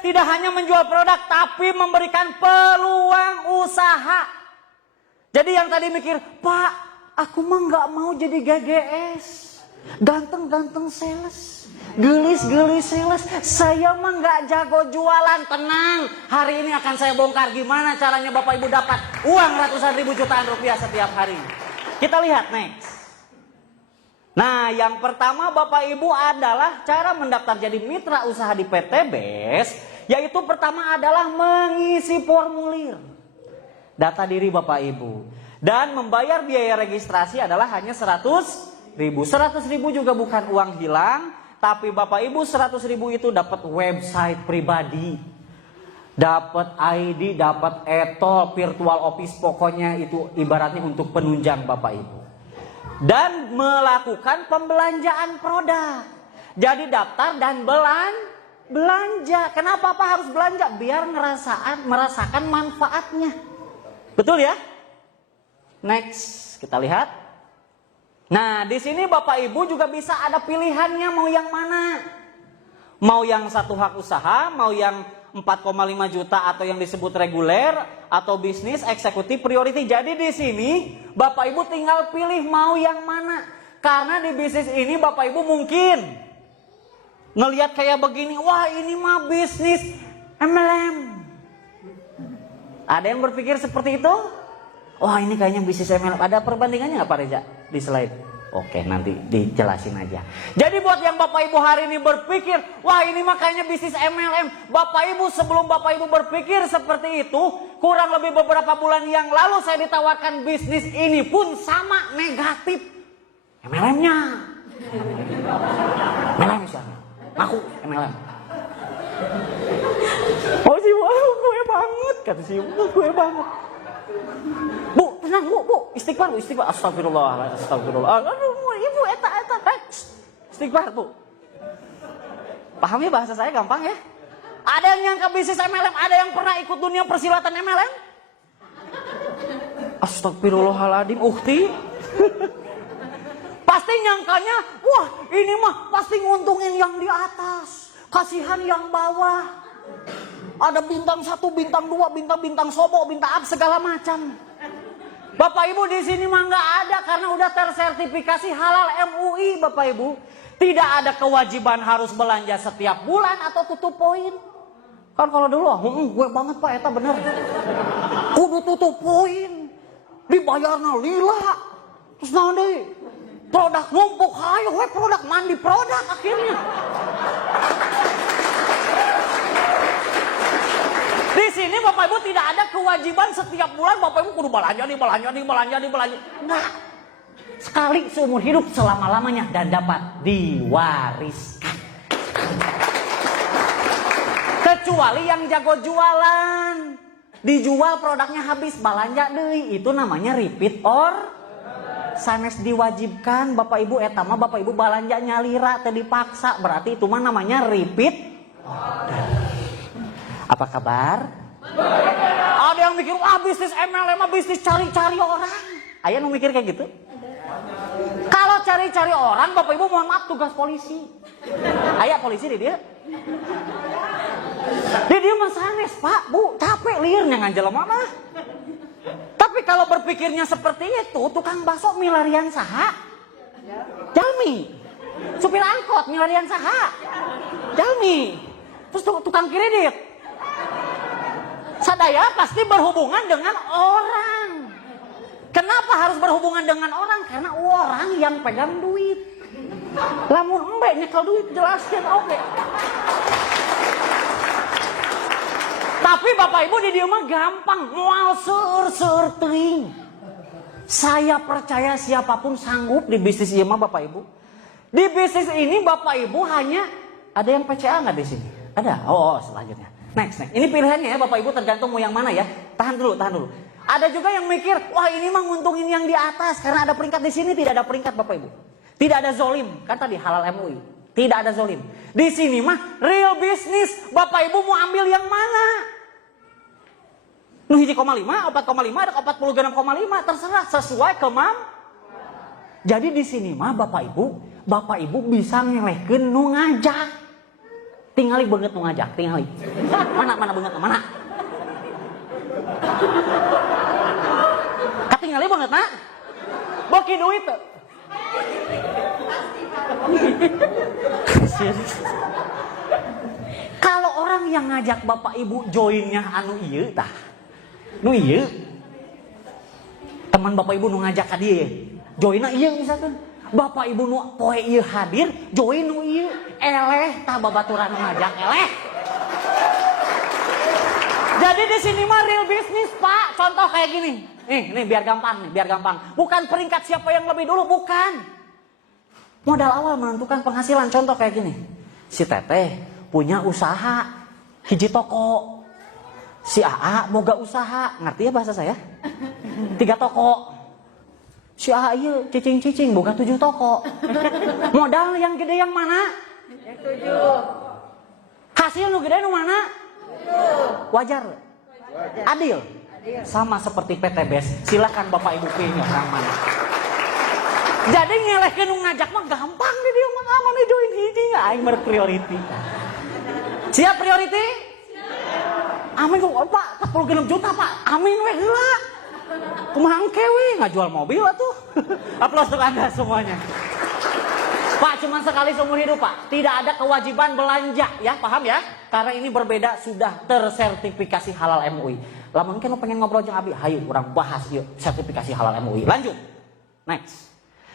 tidak hanya menjual produk, tapi memberikan peluang usaha. Jadi yang tadi mikir, Pak, aku mah nggak mau jadi GGS, ganteng-ganteng sales, gelis-gelis sales. Saya mah nggak jago jualan. Tenang, hari ini akan saya bongkar gimana caranya Bapak Ibu dapat uang ratusan ribu jutaan rupiah setiap hari. Kita lihat next. Nah, yang pertama Bapak Ibu adalah cara mendaftar jadi mitra usaha di PT BES, yaitu pertama adalah mengisi formulir data diri Bapak Ibu. Dan membayar biaya registrasi adalah hanya 100.000. 100.000 juga bukan uang hilang, tapi Bapak Ibu 100.000 itu dapat website pribadi, dapat ID, dapat etol, virtual office, pokoknya itu ibaratnya untuk penunjang Bapak Ibu. Dan melakukan pembelanjaan produk. Jadi daftar dan belanja. Kenapa Pak harus belanja? Biar merasakan manfaatnya. Betul ya? Next, kita lihat. Nah, di sini Bapak Ibu juga bisa ada pilihannya mau yang mana. Mau yang satu hak usaha, mau yang 4,5 juta atau yang disebut reguler atau bisnis eksekutif priority. Jadi di sini Bapak Ibu tinggal pilih mau yang mana. Karena di bisnis ini Bapak Ibu mungkin ngelihat kayak begini, wah ini mah bisnis MLM. Ada yang berpikir seperti itu? Wah ini kayaknya bisnis MLM. Ada perbandingannya nggak Pak Reza di slide? Oke, nanti dijelasin aja. Jadi buat yang Bapak Ibu hari ini berpikir, wah ini makanya bisnis MLM. Bapak Ibu sebelum Bapak Ibu berpikir seperti itu, kurang lebih beberapa bulan yang lalu saya ditawarkan bisnis ini pun sama negatif. MLM-nya. MLM misalnya. Aku MLM. Oh sih, wah gue banget. Kata si gue banget. Bu, tenang bu, istighfar bu, istighfar. Astagfirullah, astagfirullah. Aduh, ibu, eta, istighfar bu. Paham ya bahasa saya gampang ya? Ada yang nyangka bisnis MLM, ada yang pernah ikut dunia persilatan MLM? Astagfirullahaladzim, ukti. Pasti nyangkanya, wah ini mah pasti nguntungin yang di atas, kasihan yang bawah. Ada bintang 1, bintang 2, bintang sobo, bintang up segala macam. Bapak Ibu di sini mah nggak ada karena udah tersertifikasi halal MUI Bapak Ibu. Tidak ada kewajiban harus belanja setiap bulan atau tutup poin. Kan kalau dulu, gue banget Pak, eta bener. Kudu tutup poin, dibayarna lila. Terus nanti produk numpuk, hayo we produk mandi produk akhirnya. Di sini Bapak Ibu tidak ada kewajiban setiap bulan Bapak Ibu kudu belanja. Enggak. Sekali seumur hidup selama-lamanya dan dapat diwariskan. Kecuali yang jago jualan. Dijual produknya habis, belanja deui, itu namanya repeat or sanes diwajibkan Bapak Ibu eta mah Bapak Ibu belanja nyalira teu dipaksa, berarti itu mah namanya repeat order. Apa kabar? Ada yang mikir, wah bisnis MLM bisnis cari-cari orang. Ayah nu mikir kayak gitu? Kalau cari-cari orang, Bapak Ibu mohon maaf tugas polisi. Ayah polisi di dia. Dia mah sanes, Pak, Bu, capek liurnya nganjel mana. Tapi kalau berpikirnya seperti itu, tukang bakso milarian saha? Jalmi. Supir angkot milarian saha? Jalmi. Terus tukang kredit. Sadaya pasti berhubungan dengan orang. Kenapa harus berhubungan dengan orang? Karena orang yang pegang duit. Lamun embe nyekel duit jelaskan oke. Tapi Bapak Ibu di dia mah gampang, moal seur teuing. Saya percaya siapapun sanggup di bisnis ieu mah Bapak Ibu. Di bisnis ini Bapak Ibu hanya ada yang PCA nggak di sini? Ada. Oh selanjutnya. Next. Ini pilihannya ya Bapak Ibu tergantung mau yang mana ya. Tahan dulu. Ada juga yang mikir, wah ini mah nguntungin yang di atas karena ada peringkat di sini, tidak ada peringkat Bapak Ibu. Tidak ada zolim, kan tadi halal MUI. Tidak ada zolim. Di sini mah real business. Bapak Ibu mau ambil yang mana? Nu 1,5, 4,5, ada 46,5, terserah sesuai Jadi di sini mah Bapak Ibu bisa ngelehkeun nu ngajak. Tingali banget nu ngajak, tingali. Mana banget mana? Katingali banget na? Boki duit tuh. Kalau orang yang ngajak bapak ibu joinnya anu ieu tah. Nu ieu. Teman bapak ibu nu ngajak ka dieu. Joinna ieu misalkan. Bapak ibu nu poe ieu hadir, join nu ieu. Eleh tah babaturan nu ngajak eleh. Jadi di sini mah real bisnis, Pak. Contoh kayak gini. Nih biar gampang. Bukan peringkat siapa yang lebih dulu, bukan. Modal awal menentukan penghasilan. Contoh kayak gini. Si Teteh punya usaha hiji toko. Si AA boga usaha. Ngerti ya bahasa saya? 3 toko. Si AA iya cicing-cicing boga 7 toko. Modal yang gede yang mana? Yang 7. Hasil nu gede nu mana? Wajar. Adil. Sama seperti PTBS. Silakan Bapak Ibu pilih orang mana. Jadi ngelehkeun nu ngajak mah gampang deh dia mah aman join hiji aing mer priority. Siap priority? Amin kok Pak 46 juta Pak. Amin we heula. Kumaha engke we ngajual mobil atuh. Aplaus untuk Anda semuanya. Pak, cuma sekali seumur hidup Pak. Tidak ada kewajiban belanja ya, paham ya? Karena ini berbeda sudah tersertifikasi halal MUI. Lamun mungkin lo pengen ngobrol jeung Abi, hayu urang bahas yuk sertifikasi halal MUI. Lanjut. Next.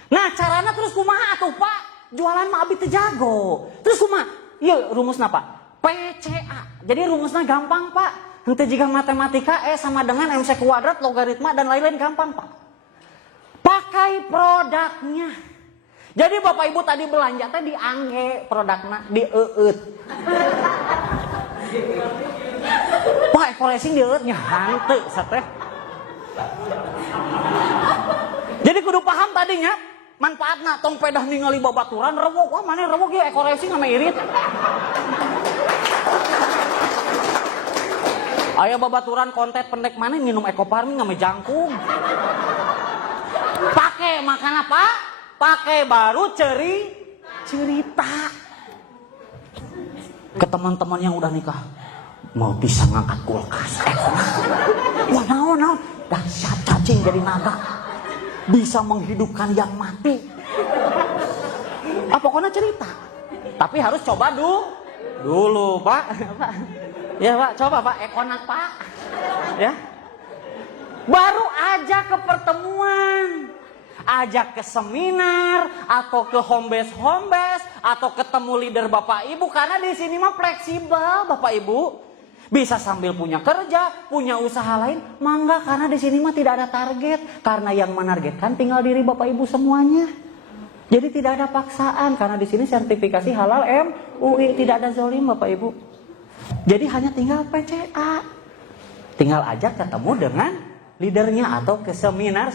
Nah, carana terus kumaha atuh Pak? Jualan mah Abi teu jago. Terus kumaha? Ieu rumusna Pak. PCA. Jadi rumusnya gampang Pak. Henteu jika matematika sama dengan MC kuadrat, logaritma dan lain-lain gampang Pak. Pakai produknya. Jadi Bapak Ibu tadi belanja teh diangge produkna dieut. Wah, evaluasi dieutnya hanteu sateh. Jadi kudu paham tadinya manfaatna tong pedah ningali babaturan rewok. Wah, mana rewok ieu evaluasi ngame irit. Aya babaturan konten pendek mana minum ekoparmi ngame jangkung. Pakai makan apa? Pakai baru cerita ke teman-teman yang udah nikah, mau bisa ngangkat kulkas wah naon dahsyat cacing jadi naga bisa menghidupkan yang mati. Pokoknya cerita tapi harus coba dulu Pak. Ya Pak, coba Pak ekonak Pak ya, baru aja ke pertemuan, ajak ke seminar atau ke home base atau ketemu leader Bapak Ibu, karena di sini mah fleksibel Bapak Ibu. Bisa sambil punya kerja, punya usaha lain, mangga, karena di sini mah tidak ada target. Karena yang menargetkan tinggal diri Bapak Ibu semuanya. Jadi tidak ada paksaan, karena di sini sertifikasi halal MUI, tidak ada zalim Bapak Ibu. Jadi hanya tinggal PCA. Tinggal ajak ketemu dengan leadernya atau ke seminar.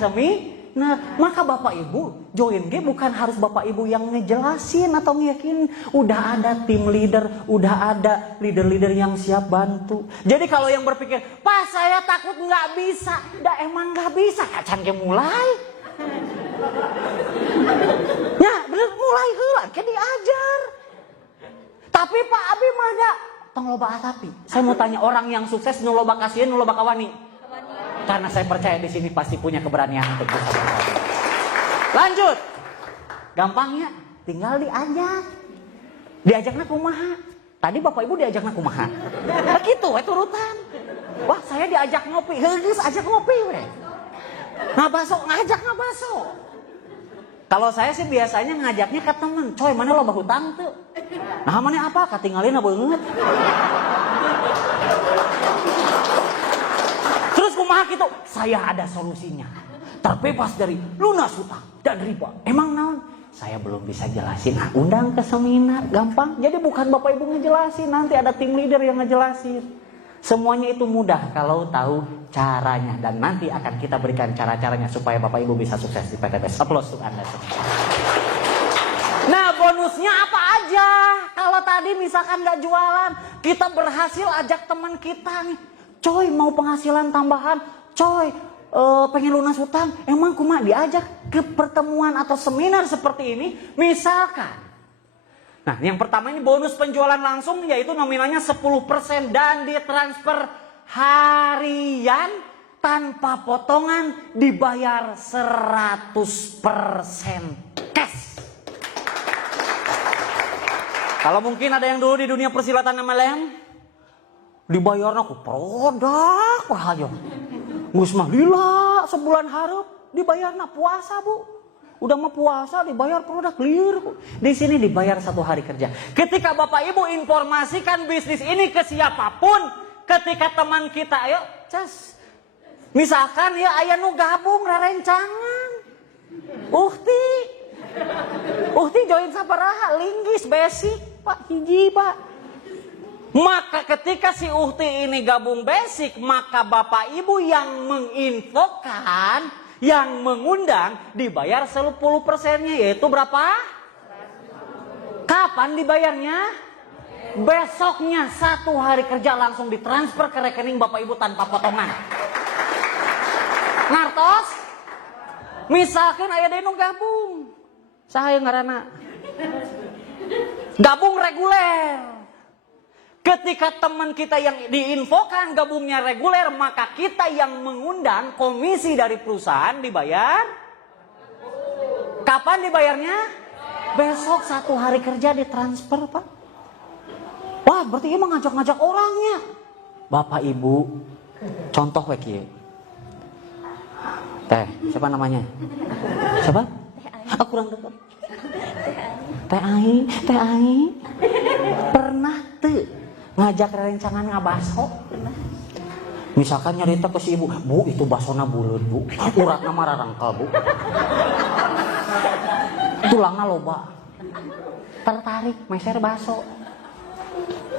Nah, maka Bapak Ibu join G bukan harus Bapak Ibu yang ngejelasin atau ngeyakinin. Udah ada tim leader, udah ada leader-leader yang siap bantu. Jadi kalau yang berpikir, Pak saya takut nggak bisa, emang nggak bisa, kacan ke mulai. Ya bener mulai heula, ke diajar. Tapi Pak Abi mah ada, tong loba tapi. Saya mau tanya orang yang sukses nu loba kasihan, nu loba kawani. Karena saya percaya di sini pasti punya keberanian untuk bisa berkata. Lanjut. Gampangnya tinggal diajak. Diajakna kumaha? Tadi Bapak Ibu diajakna kumaha? Begitu we turutan. Wah, saya diajak ngopi. Geus ajak ngopi we. Ngajak ngabaso. Kalau saya sih biasanya ngajaknya ke temen. Coy, mana loba hutang tuh? Nah, mana apa? Katinggalin beungeut. Terus kumaha gitu, saya ada solusinya. Terbebas dari lunas hutang dan riba. Emang naon? Saya belum bisa jelasin. Nah, undang ke seminar, gampang. Jadi bukan Bapak Ibu ngejelasin, nanti ada tim leader yang ngejelasin. Semuanya itu mudah kalau tahu caranya. Dan nanti akan kita berikan cara-caranya supaya Bapak Ibu bisa sukses di PTBS. Aplaus untuk Anda semua. Nah, bonusnya apa aja? Kalau tadi misalkan gak jualan, kita berhasil ajak teman kita nih. Coy, mau penghasilan tambahan, coy, pengen lunas hutang, emang kumaha diajak ke pertemuan atau seminar seperti ini, misalkan. Nah, yang pertama ini bonus penjualan langsung, yaitu nominalnya 10% dan ditransfer harian tanpa potongan, dibayar 100% cash. Kalau mungkin ada yang dulu di dunia persilatan MLM, dibayarnya ku produk aja. Gus mah lila sebulan harap dibayarnya puasa, Bu. Udah mau puasa dibayar produk lir. Di sini dibayar 1 hari kerja. Ketika Bapak Ibu informasikan bisnis ini ke siapapun, ketika teman kita, ayo cas. Misalkan ya aya nu gabung rerencangan. Uhti join sabaraha linggis basic, Pak, hiji, Pak. Maka ketika si Uhti ini gabung basic, maka Bapak Ibu yang menginfokan, yang mengundang dibayar 10%-nya, yaitu berapa? Kapan dibayarnya? Besoknya 1 hari kerja langsung ditransfer ke rekening Bapak Ibu tanpa potongan. Ngartos? Misalkan aya deui nu gabung. Saha ngaranna? Gabung reguler. Ketika teman kita yang diinfokan gabungnya reguler, maka kita yang mengundang komisi dari perusahaan dibayar. Kapan dibayarnya? Besok 1 hari kerja ditransfer, Pak. Wah, berarti emang ngajak-ngajak orangnya. Bapak Ibu, contoh weki. Teh, siapa namanya? Siapa? Aku kurang dekat. Teh Ai. Pernah tuh ngajak rencangan ngabaso. Misalkan nyarita ke si ibu, Bu itu basona buleud, Bu. Uratna mah rarangkel, Bu. Tulangna loba. Tertarik meser baso.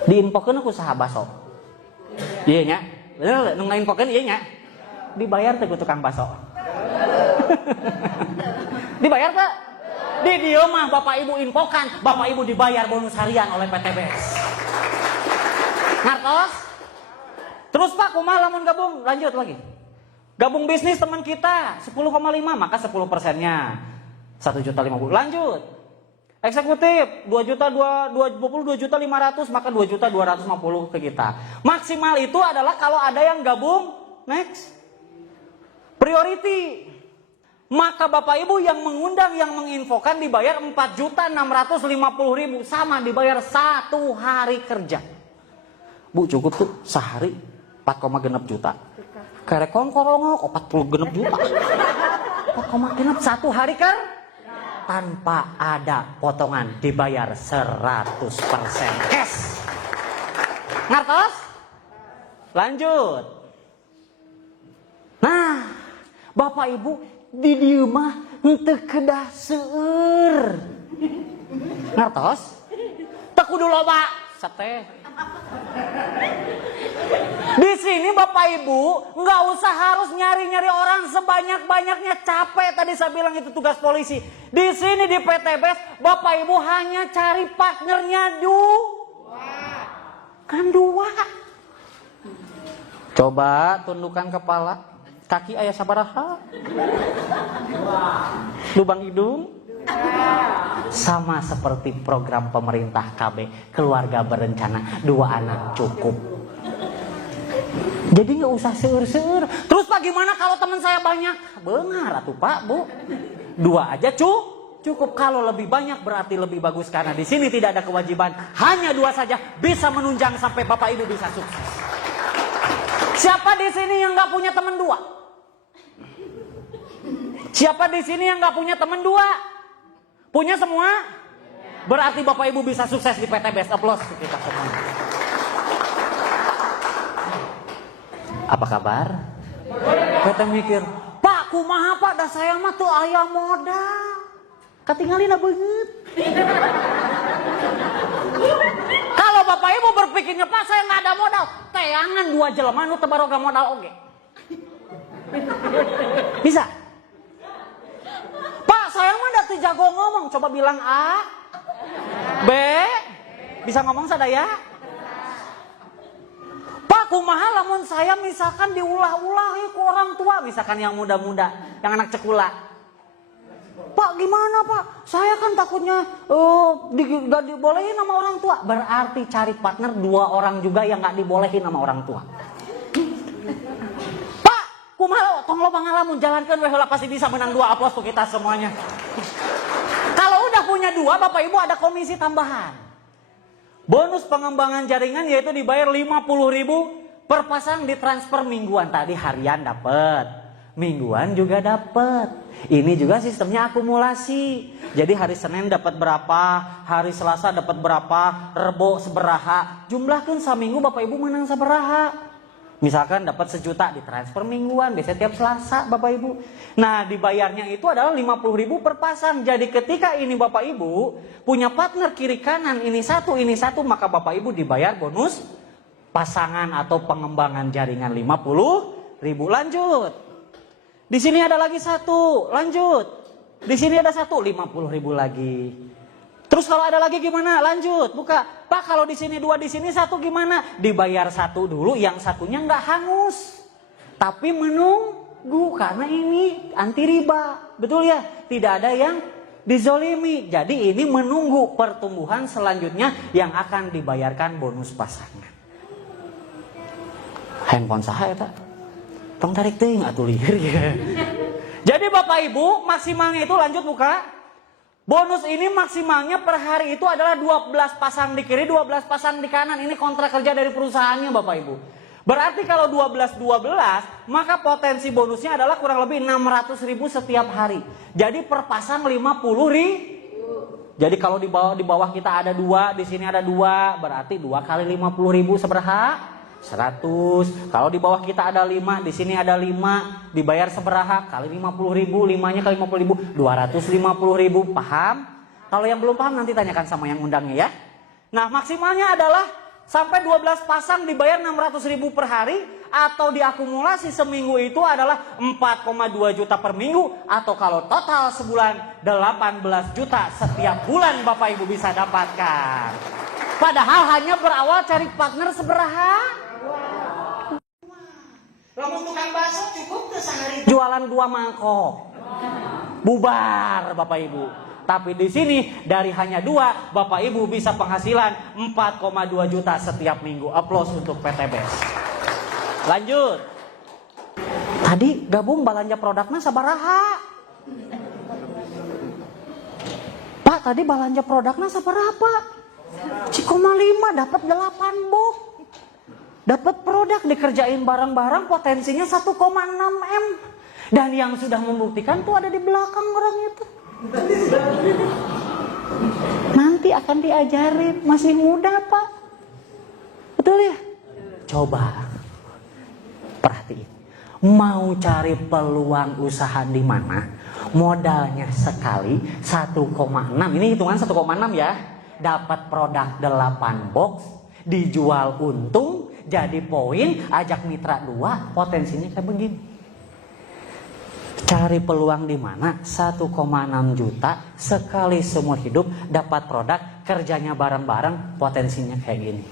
Diinfokeun aku saha baso. Ieu nya. Bener nu ngainfokeun ieu nya. Dibayar teh ku tukang baso. Dibayar teh? Di dieu mah Bapak Ibu infokan, Bapak Ibu dibayar bonus harian oleh PTBS. Ngartos? Terus Pak, kumaha lamun gabung? Lanjut lagi. Gabung bisnis teman kita 10,5, maka 10%-nya 1.050.000. Lanjut. Eksekutif 2.500.000, maka 2.250.000 ke kita. Maksimal itu adalah kalau ada yang gabung next. Priority. Maka Bapak Ibu yang mengundang, yang menginfokan dibayar 4.650.000, sama dibayar 1 hari kerja. Bu cukup tuh sehari 4,6 juta. Kerek kongkorongok 40 juta. 4,6 1 hari kan? Tanpa ada potongan, dibayar 100% cash. Ngertos? Lanjut. Nah, Bapak Ibu di dieu mah henteu kedah seueur. Ngertos? Teu kudu loba sateh. Di sini Bapak Ibu nggak usah harus nyari-nyari orang sebanyak-banyaknya, capek tadi saya bilang itu tugas polisi. Di sini di PTBS Bapak Ibu hanya cari partnernya dua. Coba tundukkan kepala, kaki aya sabaraha? Lubang hidung? Sama seperti program pemerintah KB, keluarga berencana 2 anak cukup. Jadi nggak usah seur-seur. Terus Pak gimana kalau teman saya banyak? Benar atuh Pak, Bu. 2 aja cukup. Kalau lebih banyak berarti lebih bagus, karena di sini tidak ada kewajiban. Hanya 2 saja bisa menunjang sampai Bapak Ibu bisa sukses. Siapa di sini yang nggak punya teman 2? Siapa di sini yang nggak punya teman 2? Punya semua? Berarti Bapak Ibu bisa sukses di PTBS. Aplaus kita semua. Apa kabar? Kita mikir, Pak kumaha Pak, dah saya mah tuh aya modal. Katinggalina beungeut. Kalau Bapak Ibu berpikirnya, Pak saya nggak ada modal, teangan 2 jelema nu teu baroga modal oge. Bisa? Pak saya mah da teu jago ngomong, coba bilang A, B, bisa ngomong sadaya? Pak kumaha lamun saya misalkan diulah-ulah ku orang tua, misalkan yang muda-muda, yang anak cekula. Pak gimana Pak? Saya kan takutnya gak dibolehin sama orang tua. Berarti cari partner 2 orang juga yang gak dibolehin sama orang tua. Pak, kumaha tong loba ngalamun jalankan we heula pasti bisa menang 2 aplaus tuh kita semuanya. Kalau udah punya 2, Bapak Ibu ada komisi tambahan. Bonus pengembangan jaringan yaitu dibayar 50.000 per pasang, ditransfer mingguan. Tadi harian dapat, mingguan juga dapat. Ini juga sistemnya akumulasi. Jadi hari Senin dapat berapa, hari Selasa dapat berapa, Rebo seberaha. Jumlahkan seminggu Bapak Ibu menang seberaha. Misalkan dapat 1 juta ditransfer mingguan, biasanya tiap Selasa Bapak Ibu. Nah dibayarnya itu adalah 50.000 per pasang. Jadi ketika ini Bapak Ibu punya partner kiri kanan ini satu, maka Bapak Ibu dibayar bonus pasangan atau pengembangan jaringan 50.000. Lanjut. Di sini ada lagi 1, lanjut. Di sini ada 1, 50.000 lagi. Terus kalau ada lagi gimana? Lanjut, buka. Pak kalau di sini 2, di sini 1 gimana? Dibayar 1 dulu, yang satunya nggak hangus. Tapi menunggu karena ini anti riba. Betul ya? Tidak ada yang dizolimi. Jadi ini menunggu pertumbuhan selanjutnya yang akan dibayarkan bonus pasangan. Handphone saha eta? Tong tarik teuing atuh lieur ya. Jadi Bapak Ibu maksimalnya itu lanjut buka. Bonus ini maksimalnya per hari itu adalah 12 pasang di kiri, 12 pasang di kanan. Ini kontrak kerja dari perusahaannya Bapak Ibu. Berarti kalau 12-12, maka potensi bonusnya adalah kurang lebih 600.000 setiap hari. Jadi per pasang 50.000. Jadi kalau di bawah kita ada 2, di sini ada 2, berarti 2 kali 50.000 seberapa? 100. Kalau di bawah kita ada 5, di sini ada 5, dibayar seberaha kali 50.000, 5-nya kali 50.000, 250.000. Paham? Kalau yang belum paham nanti tanyakan sama yang undangnya ya. Nah, maksimalnya adalah sampai 12 pasang dibayar 600.000 per hari, atau diakumulasi seminggu itu adalah 4,2 juta per minggu, atau kalau total sebulan 18 juta setiap bulan Bapak Ibu bisa dapatkan. Padahal hanya berawal cari partner seberaha. Lamun tukang bakso cukup ke sehari jualan 2 mangkok. Bubar Bapak Ibu. Tapi di sini dari hanya 2, Bapak Ibu bisa penghasilan 4,2 juta setiap minggu. Aplaus untuk PTBS. Lanjut. Tadi gabung belanja produknya sabaraha? Pak, tadi belanja produknya sabaraha? 1,5 dapat 8 box. Dapat produk dikerjain bareng-bareng potensinya 1,6 M. Dan yang sudah membuktikan tuh ada di belakang orang itu. Nanti akan diajarin, masih muda Pak. Betul ya? Coba perhatiin. Mau cari peluang usaha di mana? Modalnya sekali 1,6. Ini hitungan 1,6 ya. Dapat produk 8 box, dijual untung, jadi poin, ajak mitra 2, potensinya kayak begini. Cari peluang di mana? 1,6 juta sekali seumur hidup dapat produk, kerjanya bareng-bareng, potensinya kayak gini.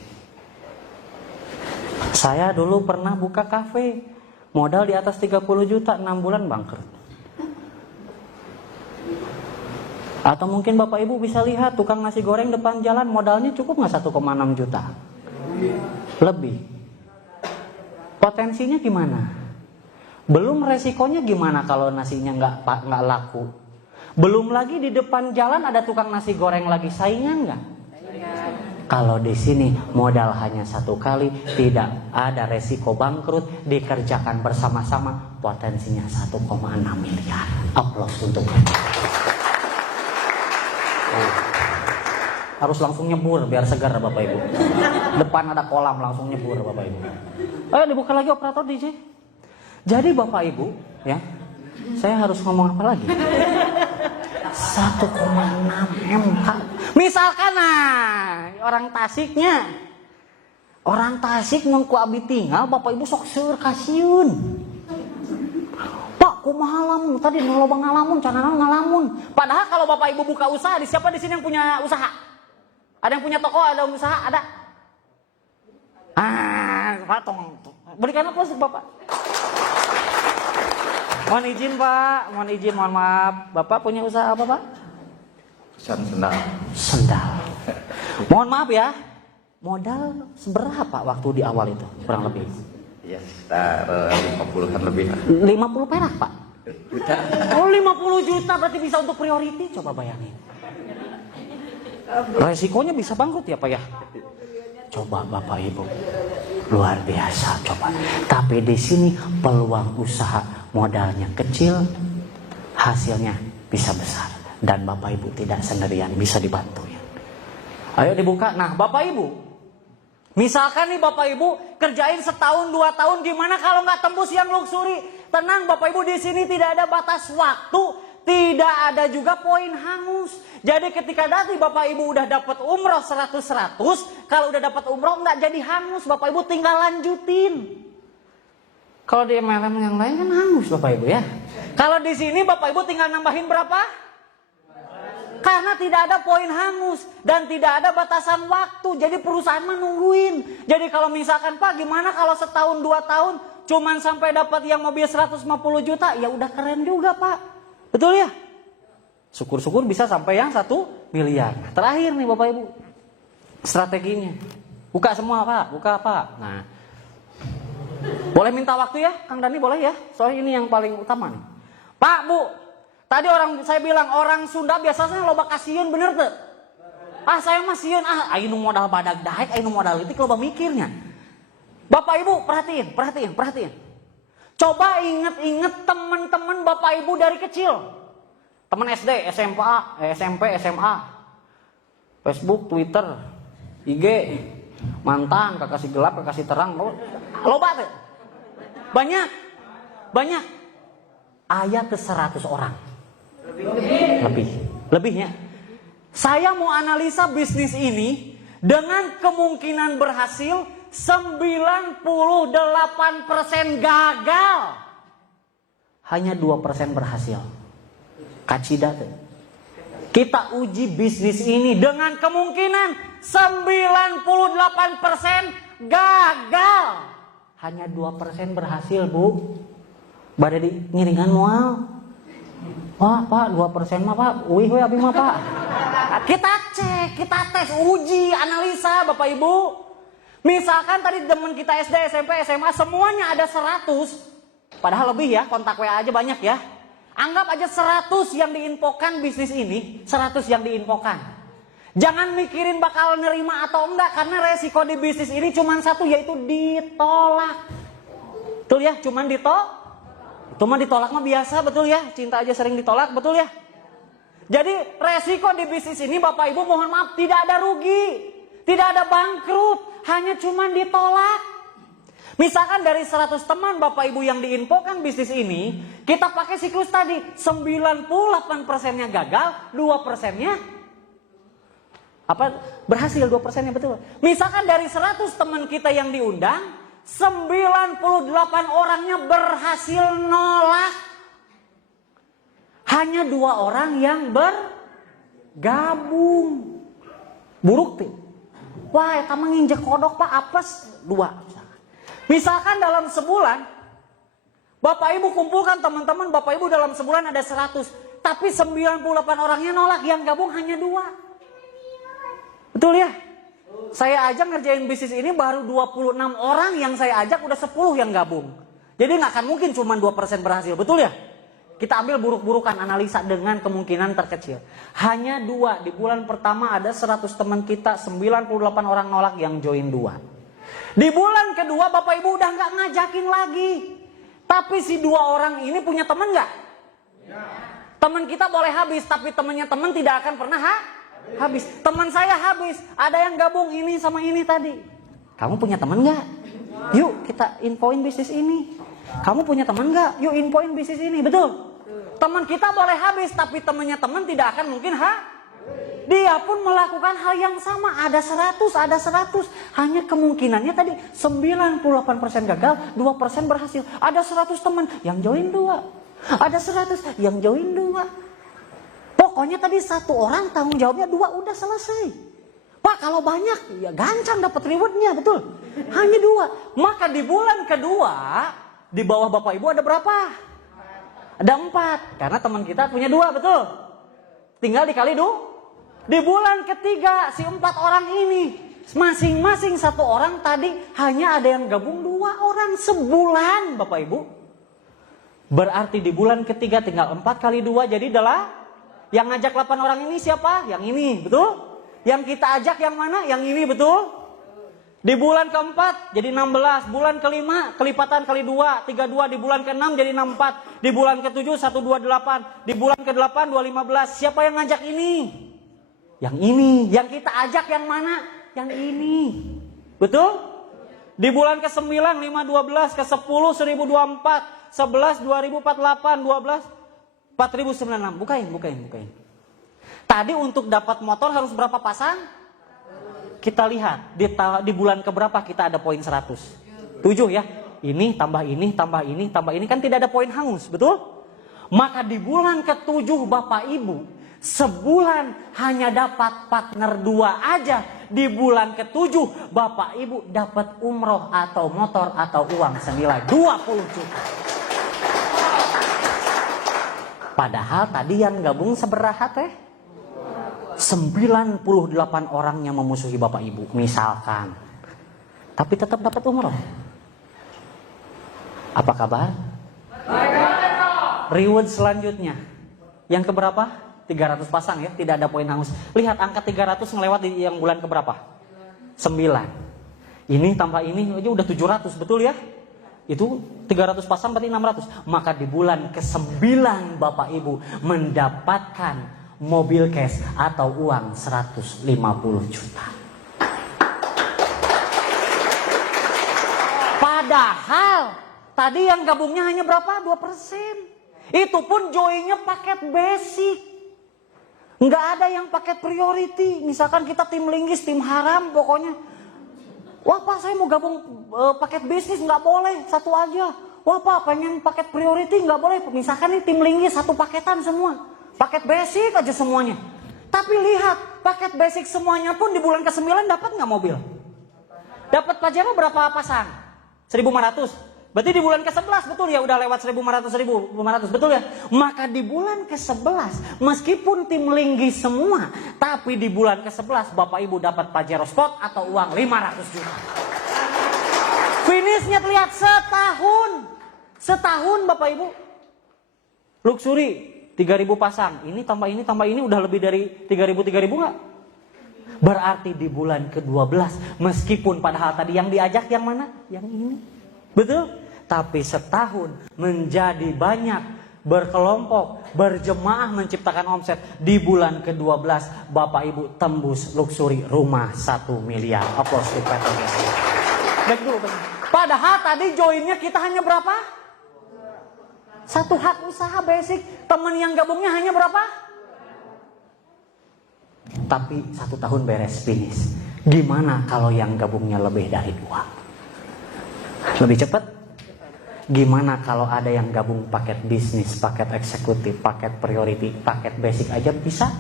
Saya dulu pernah buka kafe, modal di atas 30 juta, 6 bulan bangkrut. Atau mungkin Bapak Ibu bisa lihat tukang nasi goreng depan jalan, modalnya cukup nggak 1,6 juta? Lebih. Potensinya gimana? Belum resikonya gimana kalau nasinya nggak laku? Belum lagi di depan jalan ada tukang nasi goreng lagi, saingan nggak? Kalau di sini modal hanya 1 kali, tidak ada resiko bangkrut, dikerjakan bersama-sama, potensinya 1,6 miliar. Aplaus untuk mereka. Harus langsung nyebur biar segar Bapak Ibu. Depan ada kolam, langsung nyebur Bapak Ibu. Ayo dibuka lagi operator DJ. Jadi Bapak Ibu ya, saya harus ngomong apa lagi? 1,6 M. Misalkan orang Tasik mengku abi tinggal, Bapak Ibu sok seur kasiun. Pak, kumaha lamun tadi loba ngalamun, canana ngalamun. Padahal kalau Bapak Ibu buka usaha, siapa di sini yang punya usaha? Ada yang punya toko, ada usaha, ada? Pak, berikan aplaus Bapak. Mohon izin Pak, mohon izin, mohon maaf. Bapak punya usaha apa Pak? Sendal. Sendal. Mohon maaf ya, modal seberapa waktu di awal itu kurang lebih? Ya sekitar 50-an lebih. 50 perak Pak? Juta. Oh 50 juta berarti bisa untuk priority, coba bayangin. Resikonya bisa bangkrut ya Pak ya? Coba Bapak Ibu, luar biasa coba. Tapi di sini peluang usaha modalnya kecil, hasilnya bisa besar. Dan Bapak Ibu tidak sendirian, bisa dibantuin. Ayo dibuka. Nah Bapak Ibu, misalkan nih Bapak Ibu kerjain setahun 2 tahun, gimana kalau nggak tembus yang luxury? Tenang Bapak Ibu, di sini tidak ada batas waktu, tidak ada juga poin hangus. Jadi ketika nanti Bapak Ibu udah dapat umroh 100-100, kalau udah dapat umroh nggak jadi hangus, Bapak Ibu tinggal lanjutin. Kalau di MLM yang lain kan hangus Bapak Ibu ya. Kalau di sini Bapak Ibu tinggal nambahin berapa? Karena tidak ada poin hangus dan tidak ada batasan waktu. Jadi perusahaan menungguin. Jadi kalau misalkan Pak gimana kalau setahun 2 tahun cuman sampai dapat yang mobil 150 juta, ya udah keren juga Pak. Betul ya? Syukur-syukur bisa sampai yang 1 miliar. Nah, terakhir nih Bapak Ibu, strateginya. Buka semua Pak, buka Pak. Nah, boleh minta waktu ya Kang Dani, boleh ya? Soalnya ini yang paling utama nih. Pak, Bu, tadi saya bilang orang Sunda biasanya loba kasiun, bener tuh? Ah saya mah sieun, ayo modal badag daek, ayo modal litik loba mikirnya. Bapak Ibu perhatiin. Coba inget teman-teman Bapak Ibu dari kecil. Teman SD, SMP, SMA. Facebook, Twitter, IG, mantan, kekasih gelap, kekasih terang. Loba tuh. Banyak. Aya ke 100 orang. Lebihnya. Saya mau analisa bisnis ini dengan kemungkinan berhasil 98% gagal. Hanya 2% berhasil. Kacida tuh. Kita uji bisnis ini dengan kemungkinan 98% gagal. Hanya 2% berhasil, Bu. Bade di ngiringan moal. Wah Pak, 2% mah Pak. Wih abi mah Pak. Kita cek, kita tes, uji, analisa Bapak Ibu. Misalkan tadi teman kita SD, SMP, SMA semuanya ada 100. Padahal lebih ya, kontak WA aja banyak ya. Anggap aja 100 yang diinfokan bisnis ini, 100 yang diinfokan. Jangan mikirin bakal nerima atau enggak, karena resiko di bisnis ini cuma satu, yaitu ditolak. Betul ya, cuman ditolak mah biasa, betul ya. Cinta aja sering ditolak, betul ya. Jadi resiko di bisnis ini Bapak Ibu mohon maaf tidak ada rugi, tidak ada bangkrut, hanya cuman ditolak. Misalkan dari 100 teman Bapak Ibu yang diinfokan bisnis ini, kita pakai siklus tadi, 98%-nya gagal, 2%-nya berhasil, 2%-nya betul. Misalkan dari 100 teman kita yang diundang, 98 orangnya berhasil nolak. Hanya 2 orang yang bergabung. Buruk tuh. Wah, eta mah nginjek kodok Pak, apes 2. Misalkan dalam sebulan Bapak Ibu kumpulkan teman-teman Bapak Ibu dalam sebulan ada 100, tapi 98 orangnya nolak, yang gabung hanya 2. Betul ya? Saya aja ngerjain bisnis ini baru 26 orang yang saya ajak, udah 10 yang gabung. Jadi nggak akan mungkin cuma 2% berhasil, betul ya? Kita ambil buruk-burukan, analisa dengan kemungkinan terkecil. Hanya 2, di bulan pertama ada 100 teman kita, 98 orang nolak, yang join 2. Di bulan kedua Bapak Ibu udah nggak ngajakin lagi. Tapi si 2 orang ini punya teman nggak? Ya. Teman kita boleh habis, tapi temannya teman tidak akan pernah habis. Teman saya habis, ada yang gabung ini sama ini tadi. Kamu punya teman nggak? Yuk kita infoin bisnis ini. Kamu punya teman nggak? Yuk infoin bisnis ini, betul? Teman kita boleh habis, tapi temannya teman tidak akan mungkin dia pun melakukan hal yang sama. Ada 100. Hanya kemungkinannya tadi 98% gagal, 2% berhasil. Ada 100 teman yang join 2. Ada 100 yang join 2. Pokoknya tadi 1 orang tanggung jawabnya 2, udah selesai. Pak kalau banyak ya gancang dapat rewardnya, betul? Hanya 2. Maka di bulan kedua di bawah Bapak Ibu ada berapa? Ada 4, karena teman kita punya 2, betul? Tinggal dikali di bulan ketiga si 4 orang ini, masing-masing 1 orang tadi hanya ada yang gabung 2 orang sebulan, Bapak Ibu. Berarti di bulan ketiga tinggal 4 kali 2, jadi adalah yang ngajak 8 orang ini siapa? Yang ini, betul? Yang kita ajak yang mana? Yang ini, betul? Di bulan keempat jadi 16, bulan kelima kelipatan kali 2, 32, di bulan ke-6 jadi 64, di bulan ke-7 128, di bulan ke-8 215. Siapa yang ngajak ini? Yang ini. Yang kita ajak yang mana? Yang ini. Betul? Di bulan ke-9 512, ke-10 1024, 11 2048, 12 4096. Bukain. Tadi untuk dapat motor harus berapa pasang? Kita lihat di bulan keberapa kita ada poin 100. 7 ya. Ini tambah ini, tambah ini, tambah ini, kan tidak ada poin hangus, betul? Maka di bulan ke-7 Bapak Ibu, sebulan hanya dapat partner 2 aja. Di bulan ke-7 Bapak Ibu dapat umroh atau motor atau uang senilai 20 juta. Padahal tadi yang gabung seberaha teh? 98 orang yang memusuhi Bapak Ibu misalkan, tapi tetap dapat umroh. Apa kabar? Reward selanjutnya yang keberapa? 300 pasang ya, tidak ada poin hangus. Lihat angka 300 ngelewat di yang bulan keberapa? 9. Ini tambah ini aja udah 700, betul ya? Itu 300 pasang berarti 600. Maka di bulan ke-9 Bapak Ibu mendapatkan mobil cash atau uang 150 juta. Padahal tadi yang gabungnya hanya berapa? 2%. Itu pun joinnya paket basic. Nggak ada yang paket priority. Misalkan kita tim linggis, tim haram pokoknya. Wah Pak, saya mau gabung paket bisnis, nggak boleh, 1 aja. Wah Pak, pengen paket priority, nggak boleh. Misalkan nih tim linggis 1 paketan semua. Paket basic aja semuanya. Tapi lihat, paket basic semuanya pun di bulan ke-9 dapat nggak mobil? Dapat Pajero berapa pasang? 1.500. Berarti di bulan ke-11 betul ya, udah lewat 1.500, betul ya? Maka di bulan ke-11 meskipun tim linggis semua, tapi di bulan ke-11 Bapak Ibu dapat Pajero Sport atau uang 500 juta. Finishnya terlihat setahun Bapak Ibu. Luxury 3.000 pasang, ini tambah ini udah lebih dari 3.000 nggak? Berarti di bulan ke-12 meskipun padahal tadi yang diajak yang mana? Yang ini, betul? Tapi setahun menjadi banyak, berkelompok, berjemaah menciptakan omset. Di bulan ke-12 Bapak Ibu tembus luxury rumah 1 miliar. Aplaus to Peter. Baik dulu. Padahal tadi joinnya kita hanya berapa? 1 hak usaha basic. Teman yang gabungnya hanya berapa? Tapi 1 tahun beres finish. Gimana kalau yang gabungnya lebih dari 2? Lebih cepat? Gimana kalau ada yang gabung paket bisnis, paket eksekutif, paket priority, paket basic aja bisa?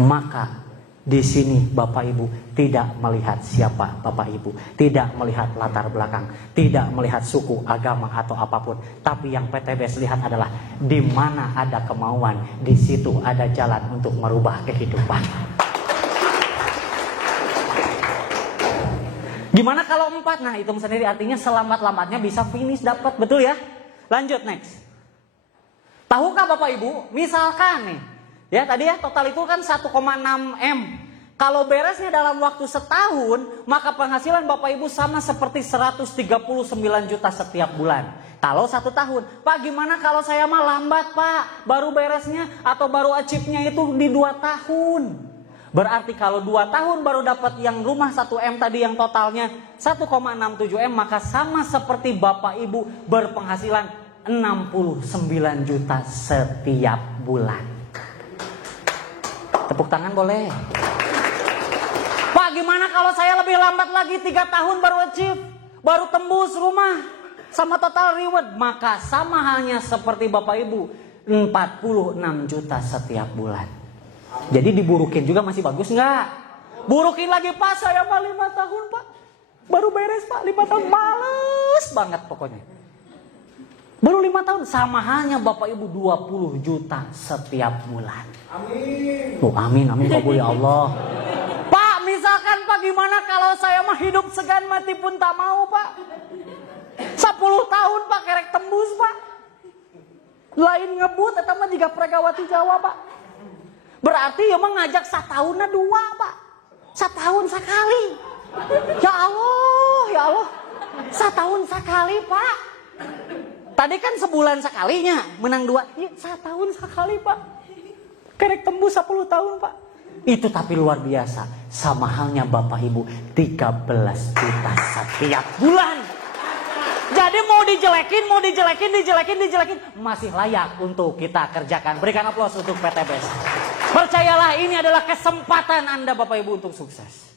Maka di sini Bapak Ibu tidak melihat siapa Bapak Ibu, tidak melihat latar belakang, tidak melihat suku, agama atau apapun, tapi yang PTBS lihat adalah di mana ada kemauan, di situ ada jalan untuk merubah kehidupan. Gimana kalau 4? Nah, hitung sendiri, artinya selambat-lambatnya bisa finish dapat, betul ya? Lanjut next. Tahukah Bapak Ibu, misalkan nih, ya tadi ya total itu kan 1,6 M. Kalau beresnya dalam waktu setahun, maka penghasilan Bapak Ibu sama seperti 139 juta setiap bulan. Kalau 1 tahun, Pak gimana kalau saya mah lambat Pak, baru beresnya atau baru achieve-nya itu di 2 tahun. Berarti kalau 2 tahun baru dapat yang rumah 1 M tadi yang totalnya 1,67 M, maka sama seperti Bapak Ibu berpenghasilan 69 juta setiap bulan. Tepuk tangan boleh. Pak gimana kalau saya lebih lambat lagi 3 tahun baru achieve, baru tembus rumah sama total reward, maka sama halnya seperti Bapak Ibu 46 juta setiap bulan. Jadi diburukin juga masih bagus nggak? Burukin lagi Pak, saya mah 5 tahun Pak, baru beres Pak, 5 tahun males banget pokoknya. Baru 5 tahun, sama halnya Bapak Ibu 20 juta setiap bulan. Amin. Oh, amin, amin kabul ya Allah. Pak, misalkan Pak gimana kalau saya mah hidup segan mati pun tak mau Pak. 10 tahun Pak kerek tembus Pak. Lain ngebut eta mah jiga Pregawati Jawa Pak. Berarti ya mah ngajak satahunna 2 Pak. Setahun sekali. Ya Allah. Setahun sekali Pak. Tadi kan sebulan sekalinya menang 2. Ya, setahun sekali Pak. Kerek tembus 10 tahun Pak. Itu tapi luar biasa. Sama halnya Bapak Ibu 13 juta setiap bulan. Jadi mau dijelekin, masih layak untuk kita kerjakan. Berikan aplaus untuk PTBS. Percayalah ini adalah kesempatan Anda Bapak Ibu untuk sukses.